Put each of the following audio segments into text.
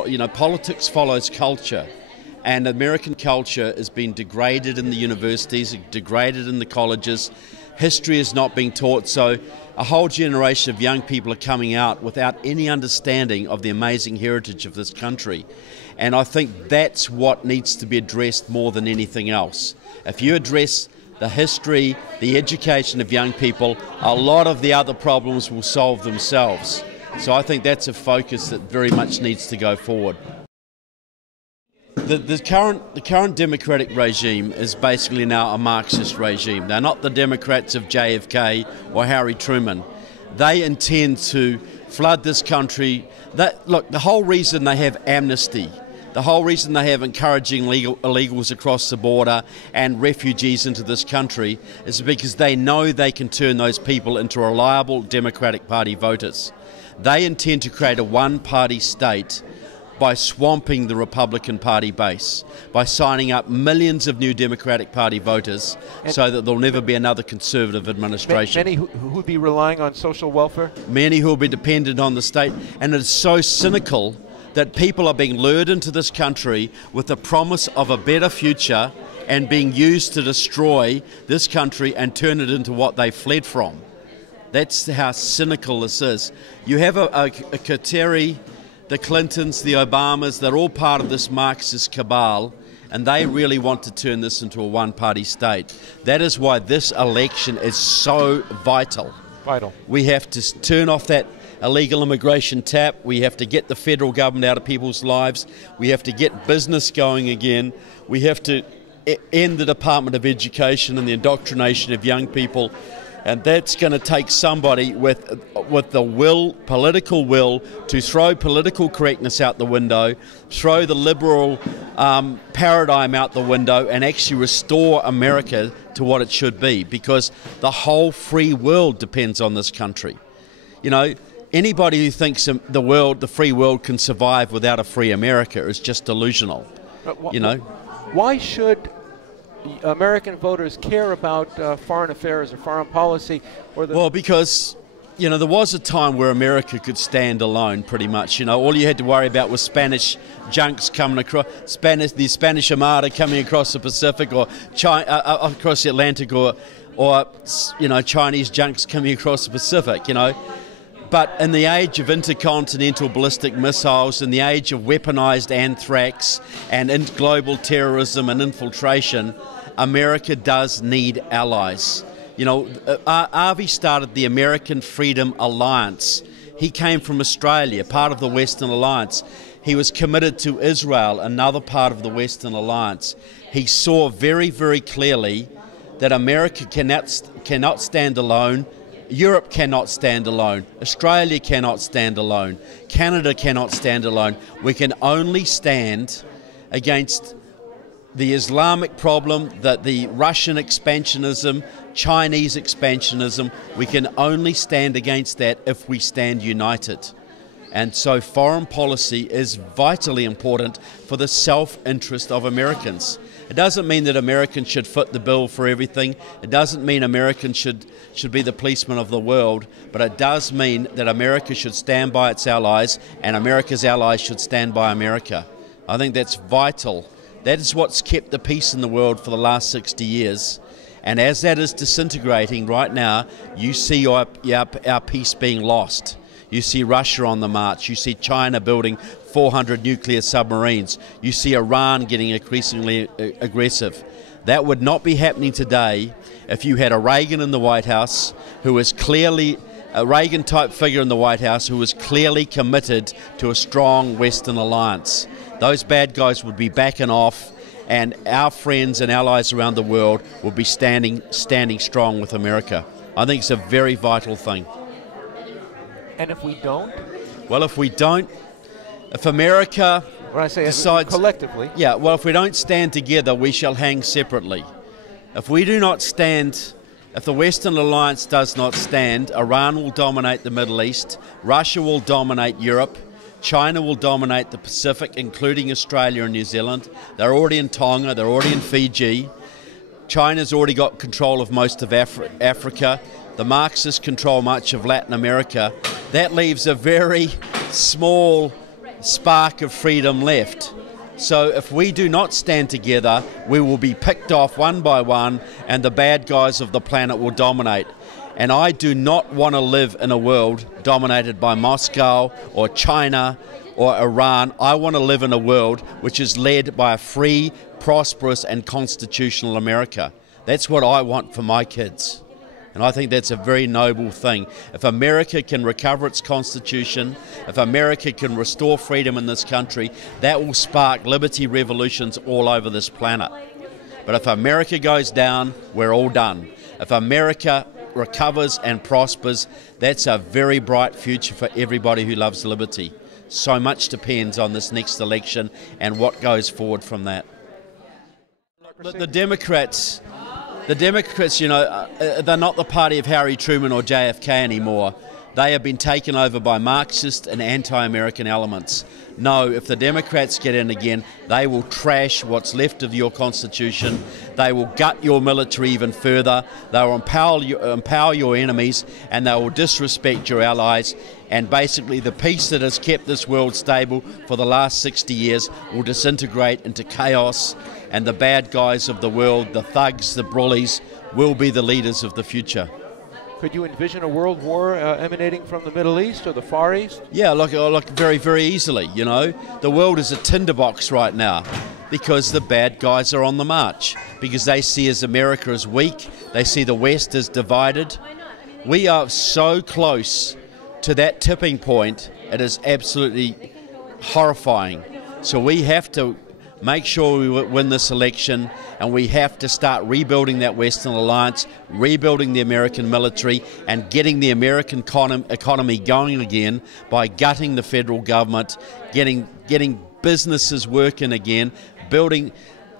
You know, politics follows culture, and American culture has been degraded in the universities, degraded in the colleges. History is not being taught, so a whole generation of young people are coming out without any understanding of the amazing heritage of this country. And I think that's what needs to be addressed more than anything else. If you address the history, the education of young people, a lot of the other problems will solve themselves. So I think that's a focus that very much needs to go forward. The current democratic regime is basically now a Marxist regime. They're not the Democrats of JFK or Harry Truman. They intend to flood this country. Look, the whole reason they have amnesty, the whole reason they have encouraging illegals across the border and refugees into this country is because they know they can turn those people into reliable Democratic Party voters. They intend to create a one-party state by swamping the Republican Party base, by signing up millions of new Democratic Party voters so that there'll never be another Conservative administration. Many who would be relying on social welfare? Many who will be dependent on the state. And it's so cynical that people are being lured into this country with the promise of a better future and being used to destroy this country and turn it into what they fled from. That's how cynical this is. You have a Kateri, the Clintons, the Obamas, they're all part of this Marxist cabal, and they really want to turn this into a one-party state. That is why this election is so vital. We have to turn off that illegal immigration tap. We have to get the federal government out of people's lives. We have to get business going again. We have to end the Department of Education and the indoctrination of young people. And that's going to take somebody with the will, political will, to throw political correctness out the window, throw the liberal paradigm out the window, and actually restore America to what it should be, because the whole free world depends on this country. You know, anybody who thinks the free world can survive without a free America is just delusional. You know, why should American voters care about foreign affairs or foreign policy? Well, because, you know, there was a time where America could stand alone pretty much. You know, all you had to worry about was Spanish junks coming across, the Spanish Armada coming across the Pacific or across the Atlantic, or you know, Chinese junks coming across the Pacific, you know. But in the age of intercontinental ballistic missiles, in the age of weaponized anthrax and global terrorism and infiltration, America does need allies. You know, Harvey started the American Freedom Alliance. He came from Australia, part of the Western Alliance. He was committed to Israel, another part of the Western Alliance. He saw very, very clearly that America cannot stand alone. Europe cannot stand alone. Australia cannot stand alone. Canada cannot stand alone. We can only stand against the Islamic problem, the Russian expansionism, Chinese expansionism. We can only stand against that if we stand united. And so foreign policy is vitally important for the self-interest of Americans. It doesn't mean that Americans should foot the bill for everything. It doesn't mean Americans should be the policeman of the world. But it does mean that America should stand by its allies, and America's allies should stand by America. I think that's vital. That is what's kept the peace in the world for the last 60 years. And as that is disintegrating right now, you see our peace being lost. You see Russia on the march. You see China building 400 nuclear submarines. You see Iran getting increasingly aggressive. That would not be happening today if you had a Reagan in the White House, who was clearly a Reagan-type figure in the White House, who was clearly committed to a strong Western alliance. Those bad guys would be backing off, and our friends and allies around the world would be standing strong with America. I think it's a very vital thing. And if we don't? Well, if we don't, if America when I say decides collectively. Yeah, well, if we don't stand together, we shall hang separately. If we do not stand, if the Western Alliance does not stand, Iran will dominate the Middle East, Russia will dominate Europe, China will dominate the Pacific, including Australia and New Zealand. They're already in Tonga, they're already in Fiji. China's already got control of most of Africa. The Marxists control much of Latin America. That leaves a very small spark of freedom left. So if we do not stand together, we will be picked off one by one, and the bad guys of the planet will dominate. And I do not want to live in a world dominated by Moscow or China or Iran. I want to live in a world which is led by a free, prosperous and constitutional America. That's what I want for my kids. And I think that's a very noble thing. If America can recover its constitution, if America can restore freedom in this country, that will spark liberty revolutions all over this planet. But if America goes down, we're all done. If America recovers and prospers, that's a very bright future for everybody who loves liberty. So much depends on this next election and what goes forward from that. The Democrats, you know, they're not the party of Harry Truman or JFK anymore. They have been taken over by Marxist and anti-American elements. No, if the Democrats get in again, they will trash what's left of your Constitution. They will gut your military even further. They will empower your enemies, and they will disrespect your allies. And basically the peace that has kept this world stable for the last 60 years will disintegrate into chaos, and the bad guys of the world, the thugs, the bullies, will be the leaders of the future. Could you envision a world war emanating from the Middle East or the Far East? Yeah, look, very, very easily, you know. The world is a tinderbox right now because the bad guys are on the march, because they see as America as weak, they see the West as divided. We are so close to that tipping point, it is absolutely horrifying. So we have to make sure we win this election, and we have to start rebuilding that Western alliance, rebuilding the American military, and getting the American economy going again by gutting the federal government, getting businesses working again, building.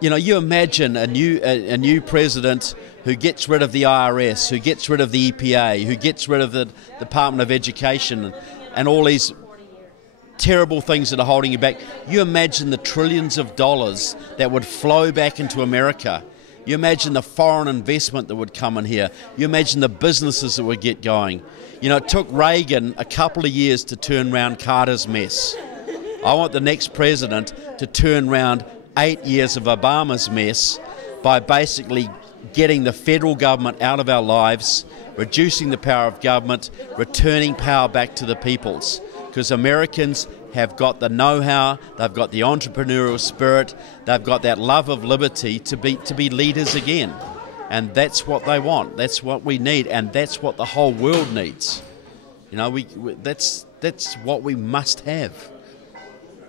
You know, you imagine a new president who gets rid of the IRS, who gets rid of the EPA, who gets rid of the Department of Education, and all these terrible things that are holding you back. You imagine the trillions of dollars that would flow back into America. You imagine the foreign investment that would come in here. You imagine the businesses that would get going. You know, it took Reagan a couple of years to turn around Carter's mess. I want the next president to turn around 8 years of Obama's mess by basically getting the federal government out of our lives, reducing the power of government, returning power back to the peoples. Because Americans have got the know-how, they've got the entrepreneurial spirit, they've got that love of liberty to be leaders again. And that's what they want, that's what we need, and that's what the whole world needs. You know, that's what we must have.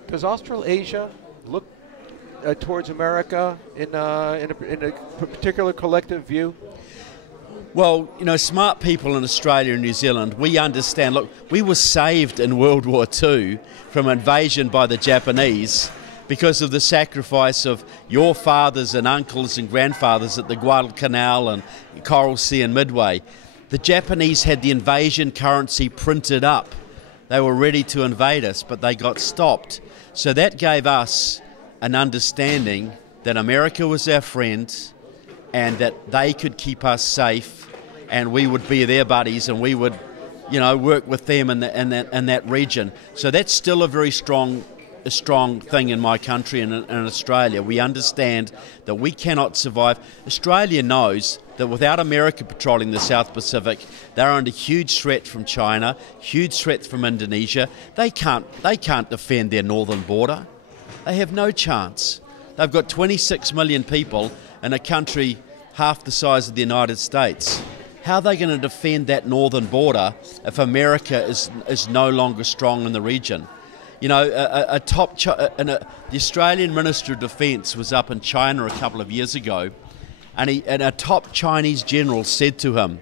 Does Australasia look towards America in a particular collective view? Well, you know, smart people in Australia and New Zealand, we understand. Look, we were saved in World War II from invasion by the Japanese because of the sacrifice of your fathers and uncles and grandfathers at the Guadalcanal and Coral Sea and Midway. The Japanese had the invasion currency printed up. They were ready to invade us, but they got stopped. So that gave us an understanding that America was our friend, and that they could keep us safe, and we would be their buddies, and we would, you know, work with them in that region. So that's still a very strong thing in my country and in Australia. We understand that we cannot survive. Australia knows that without America patrolling the South Pacific, they're under huge threat from China, huge threat from Indonesia. They can't defend their northern border. They have no chance. They've got 26 million people in a country half the size of the United States. How are they going to defend that northern border if America is no longer strong in the region? You know, the Australian Minister of Defence was up in China a couple of years ago, and a top Chinese general said to him,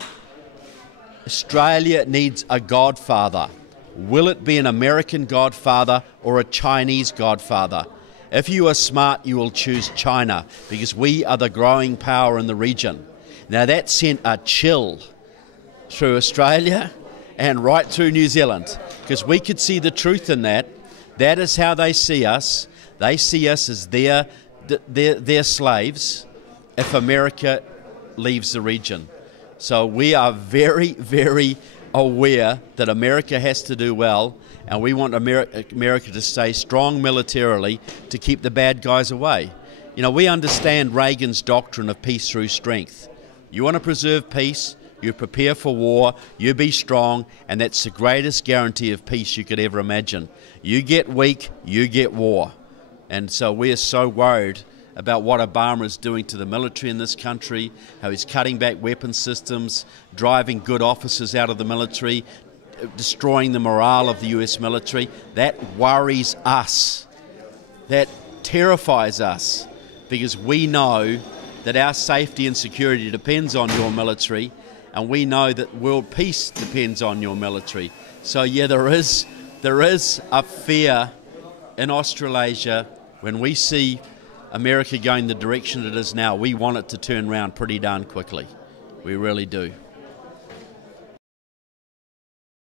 Australia needs a godfather. Will it be an American godfather or a Chinese godfather? If you are smart, you will choose China, because we are the growing power in the region. Now that sent a chill through Australia and right through New Zealand, because we could see the truth in that. That is how they see us. They see us as their slaves if America leaves the region. So we are very, very aware that America has to do well, and we want America to stay strong militarily to keep the bad guys away. You know, we understand Reagan's doctrine of peace through strength. You want to preserve peace, you prepare for war, you be strong, and that's the greatest guarantee of peace you could ever imagine. You get weak, you get war. And so we are so worried about what Obama is doing to the military in this country, how he's cutting back weapon systems, driving good officers out of the military, destroying the morale of the US military. That worries us. That terrifies us, because we know that our safety and security depends on your military, and we know that world peace depends on your military. So yeah, there is a fear in Australasia when we see America going the direction it is now. We want it to turn around pretty darn quickly. We really do.